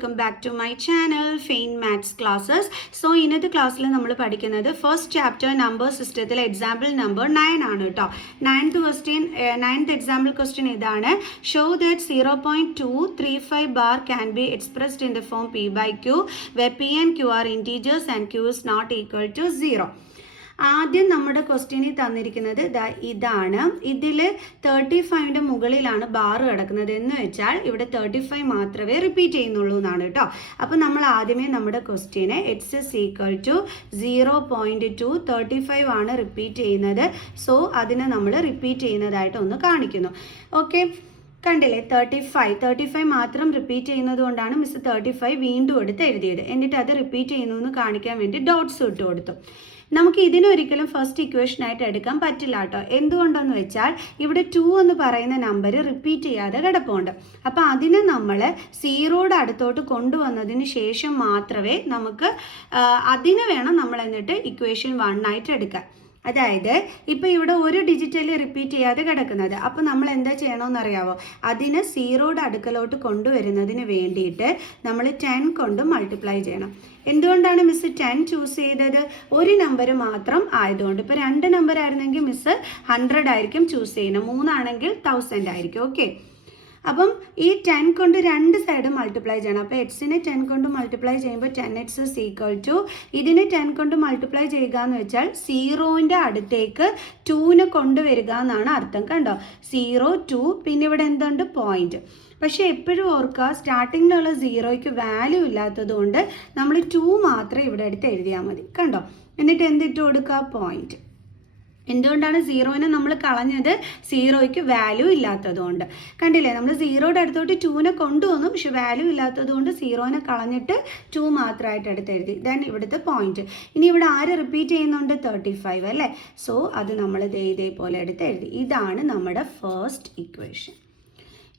welcome back to my channel Faint Maths Classes. So ഇന്നത്തെ ക്ലാസ്സിൽ നമ്മൾ പഠിക്കുന്നത് ഫസ്റ്റ് ചാപ്റ്റർ നമ്പർ സിസ്റ്റത്തിലെ എക്സാമ്പിൾ നമ്പർ 9 ആണ് കേട്ടോ. നയൻത് എക്സാമ്പിൾ ക്വസ്റ്റ്യൻ ഇതാണ്. Show that 0.235 bar can be expressed in the form p by q where p and q are integers and q is not equal to 0. ആദ്യം നമ്മുടെ ക്വസ്റ്റ്യനിൽ തന്നിരിക്കുന്നത് ഇതാണ്. ഇതിൽ 35ൻ്റെ മുകളിലാണ് ബാർ കിടക്കുന്നത് എന്ന് വെച്ചാൽ ഇവിടെ 35 മാത്രമേ റിപ്പീറ്റ് ചെയ്യുന്നുള്ളൂ എന്നാണ് കേട്ടോ. അപ്പോൾ നമ്മൾ ആദ്യമേ നമ്മുടെ ക്വസ്റ്റ്യനെ എക്സ് ഇസ് ഈക്വൽ ടു 0.235 ആണ് റിപ്പീറ്റ് ചെയ്യുന്നത്. സോ അതിനെ നമ്മൾ റിപ്പീറ്റ് ചെയ്യുന്നതായിട്ട് ഒന്ന് കാണിക്കുന്നു. ഓക്കെ, കണ്ടില്ലേ, 35 മാത്രം റിപ്പീറ്റ് ചെയ്യുന്നത് കൊണ്ടാണ് മിസ് 35 വീണ്ടും എടുത്ത് എഴുതിയത്. എന്നിട്ട് അത് റിപ്പീറ്റ് ചെയ്യുന്നു എന്ന് കാണിക്കാൻ വേണ്ടി ഡോട്ട്സ് ഇട്ട് കൊടുത്തു. നമുക്ക് ഇതിനൊരിക്കലും ഫസ്റ്റ് ഇക്വേഷൻ ആയിട്ട് എടുക്കാൻ പറ്റില്ല കേട്ടോ. എന്തുകൊണ്ടെന്ന് വെച്ചാൽ ഇവിടെ 2 എന്ന് പറയുന്ന നമ്പർ റിപ്പീറ്റ് ചെയ്യാതെ കിടപ്പുണ്ട്. അപ്പോൾ അതിനെ നമ്മൾ 0യുടെ അടുത്തോട്ട് കൊണ്ടുവന്നതിന് ശേഷം മാത്രമേ നമുക്ക് അതിന് വേണം നമ്മൾ എന്നിട്ട് ഇക്വേഷൻ 1 ആയിട്ട് എടുക്കാൻ. അതായത് ഇപ്പോൾ ഇവിടെ ഒരു ഡിജിറ്റലി റിപ്പീറ്റ് ചെയ്യാതെ കിടക്കുന്നത്. അപ്പോൾ നമ്മൾ എന്താ ചെയ്യണമെന്നറിയാവോ? അതിന് 0യുടെ അടുക്കലോട്ട് കൊണ്ടുവരുന്നതിന് വേണ്ടിയിട്ട് നമ്മൾ 10 കൊണ്ട് മൾട്ടിപ്ലൈ ചെയ്യണം. എന്തുകൊണ്ടാണ് മിസ് 10 ചൂസ് ചെയ്തത്? ഒരു നമ്പർ മാത്രം ആയതുകൊണ്ട്. ഇപ്പോൾ 2 നമ്പർ ആയിരുന്നെങ്കിൽ മിസ് 100 ആയിരിക്കും ചൂസ് ചെയ്യുന്നത്, 3 ആണെങ്കിൽ 1000 ആയിരിക്കും. ഓക്കെ, അപ്പം ഈ 10 കൊണ്ട് രണ്ട് സൈഡ് മൾട്ടിപ്ലൈ ചെയ്യണം. അപ്പോൾ എക്സിനെ 10 കൊണ്ട് മൾട്ടിപ്ലൈ ചെയ്യുമ്പോൾ 10x ഇസ് ഈക്വൽ ടു ഇതിനെ 10 കൊണ്ട് മൾട്ടിപ്ലൈ ചെയ്യുക എന്ന് വെച്ചാൽ 0ൻ്റെ അടുത്തേക്ക് 2നെ കൊണ്ടുവരിക എന്നാണ് അർത്ഥം. കണ്ടോ, 0 2 പിന്നെ ഇവിടെ എന്തുണ്ട്? പോയിന്റ്. പക്ഷേ എപ്പോഴും ഓർക്കുക, സ്റ്റാർട്ടിങ്ങിലുള്ള 0യ്ക്ക് വാല്യൂ ഇല്ലാത്തത് കൊണ്ട് നമ്മൾ 2 മാത്രമേ ഇവിടെ എടുത്ത് എഴുതിയാൽ മതി. കണ്ടോ, എന്നിട്ട് എന്തിട്ട് കൊടുക്കുക? പോയിന്റ്. എന്തുകൊണ്ടാണ് 0നെ നമ്മൾ കളഞ്ഞത്? 0യ്ക്ക് വാല്യൂ ഇല്ലാത്തതുകൊണ്ട്. കണ്ടില്ലേ, നമ്മൾ 0യുടെ അടുത്തോട്ട് 2നെ കൊണ്ടുവന്നു, പക്ഷെ വാല്യൂ ഇല്ലാത്തത് കൊണ്ട് 0നെ കളഞ്ഞിട്ട് 2 മാത്രമായിട്ട് എടുത്ത് എഴുതി. ദെൻ ഇവിടുത്തെ പോയിന്റ്. ഇനി ഇവിടെ ആര് റിപ്പീറ്റ് ചെയ്യുന്നുണ്ട്? 35 അല്ലേ. സോ അത് നമ്മൾ ഇതേപോലെ എടുത്ത് എഴുതി. ഇതാണ് നമ്മുടെ ഫസ്റ്റ് ഇക്വേഷൻ.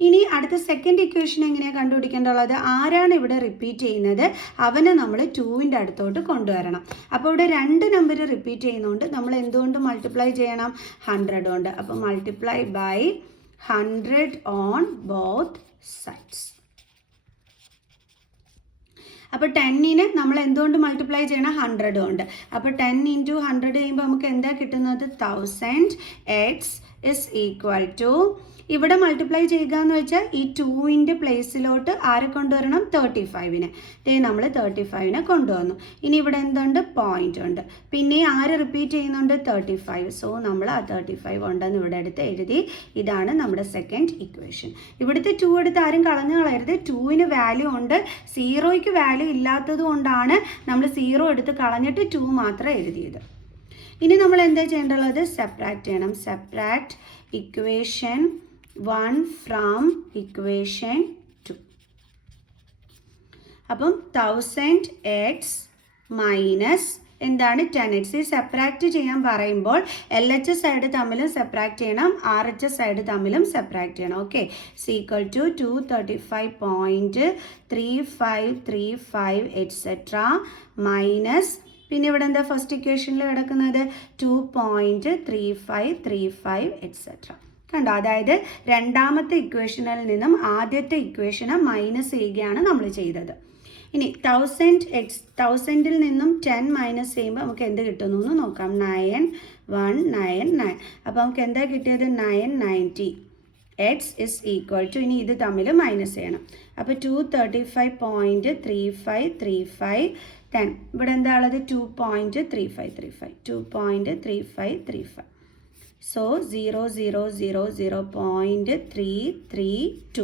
ഇനി അടുത്ത സെക്കൻഡ് ഇക്വേഷൻ എങ്ങനെയാണ് കണ്ടുപിടിക്കേണ്ടുള്ളത്? ആരാണ് ഇവിടെ റിപ്പീറ്റ് ചെയ്യുന്നത് അവനെ നമ്മൾ 2ൻ്റെ അടുത്തോട്ട് കൊണ്ടുവരണം. അപ്പോൾ ഇവിടെ 2 നമ്പർ റിപ്പീറ്റ് ചെയ്യുന്നതുകൊണ്ട് നമ്മൾ എന്തുകൊണ്ട് മൾട്ടിപ്ലൈ ചെയ്യണം? 100 കൊണ്ട്. അപ്പോൾ multiply by 100 on both sides. അപ്പോൾ 10നെ നമ്മൾ എന്തുകൊണ്ട് മൾട്ടിപ്ലൈ ചെയ്യണം? 100 കൊണ്ട്. അപ്പോൾ 10 × 100 ചെയ്യുമ്പോൾ നമുക്ക് എന്താ കിട്ടുന്നത്? 1000. എക്സ് ഇസ് ഈക്വൽ ടു ഇവിടെ മൾട്ടിപ്ലൈ ചെയ്യുക എന്ന് വെച്ചാൽ ഈ 2ൻ്റെ പ്ലേസിലോട്ട് ആരെ കൊണ്ടുവരണം? 35നെ. നമ്മൾ 35നെ കൊണ്ടുവന്നു. ഇനി ഇവിടെ എന്തുണ്ട്? പോയിന്റ് ഉണ്ട്. പിന്നെ ആര് റിപ്പീറ്റ് ചെയ്യുന്നുണ്ട്? 35. സോ നമ്മൾ ആ 35 ഉണ്ടെന്ന് ഇവിടെ എടുത്ത് എഴുതി. ഇതാണ് നമ്മുടെ സെക്കൻഡ് ഇക്വേഷൻ. ഇവിടുത്തെ 2 എടുത്ത് ആരും കളഞ്ഞു കളയരുത്. 2ന് വാല്യൂ ഉണ്ട്, 0യ്ക്ക് വാല്യൂ ഇല്ലാത്തത് കൊണ്ടാണ് നമ്മൾ 0 എടുത്ത് കളഞ്ഞിട്ട് 2 മാത്രം എഴുതിയത്. ഇനി നമ്മൾ എന്താ ചെയ്യേണ്ടത്? സെപ്പറേറ്റ് ചെയ്യണം. Separate equation 1 from equation 2. അപ്പം 1000x മൈനസ് എന്താണ്? 10x. ഈ സെപ്പറേറ്റ് ചെയ്യാൻ പറയുമ്പോൾ LH സൈഡ് തമ്മിലും സെപ്പറേറ്റ് ചെയ്യണം, RH സൈഡ് തമ്മിലും സെപ്പറേറ്റ് ചെയ്യണം. Okay, equal to 235.3535 etcetera minus പിന്നെ ഇവിടെ എന്താ ഫസ്റ്റ് ഇക്വേഷനിൽ കിടക്കുന്നത്? 2.3535 എക്സെട്ര. കണ്ടോ, അതായത് രണ്ടാമത്തെ ഇക്വേഷനിൽ നിന്നും ആദ്യത്തെ ഇക്വേഷനെ മൈനസ് ചെയ്യുകയാണ് നമ്മൾ ചെയ്തത്. ഇനി 1000ൽ നിന്നും 10 മൈനസ് ചെയ്യുമ്പോൾ നമുക്ക് എന്ത് കിട്ടുന്നു എന്ന് നോക്കാം. 9199. അപ്പോൾ നമുക്ക് എന്താ കിട്ടിയത്? 990. എക്സ് ഇസ് ഈക്വൽ ടു ഇനി ഇത് തമ്മിൽ മൈനസ് ചെയ്യണം. അപ്പോൾ 235.3535 10 ഇവിടെ എന്താ ഉള്ളത്? 2.3535. സോ 0.332.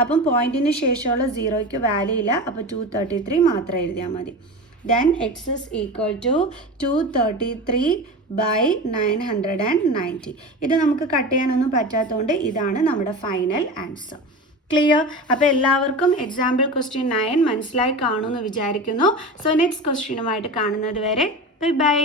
അപ്പം പോയിന്റിന് ശേഷമുള്ള 0യ്ക്ക് വാല്യൂ ഇല്ല. അപ്പോൾ 233 മാത്രം എഴുതിയാൽ മതി. Then x is equal to 233/990. ഇത് നമുക്ക് കട്ട് ചെയ്യാനൊന്നും പറ്റാത്തതുകൊണ്ട് ഇതാണ് നമ്മുടെ ഫൈനൽ ആൻസർ. ക്ലിയർ? അപ്പോൾ എല്ലാവർക്കും എക്സാമ്പിൾ ക്വസ്റ്റ്യൻ 9 മനസ്സിലായി കാണുമെന്ന് വിചാരിക്കുന്നു. സോ നെക്സ്റ്റ് ക്വസ്റ്റ്യനുമായിട്ട് കാണുന്നത് വരെ ബൈ ബൈ.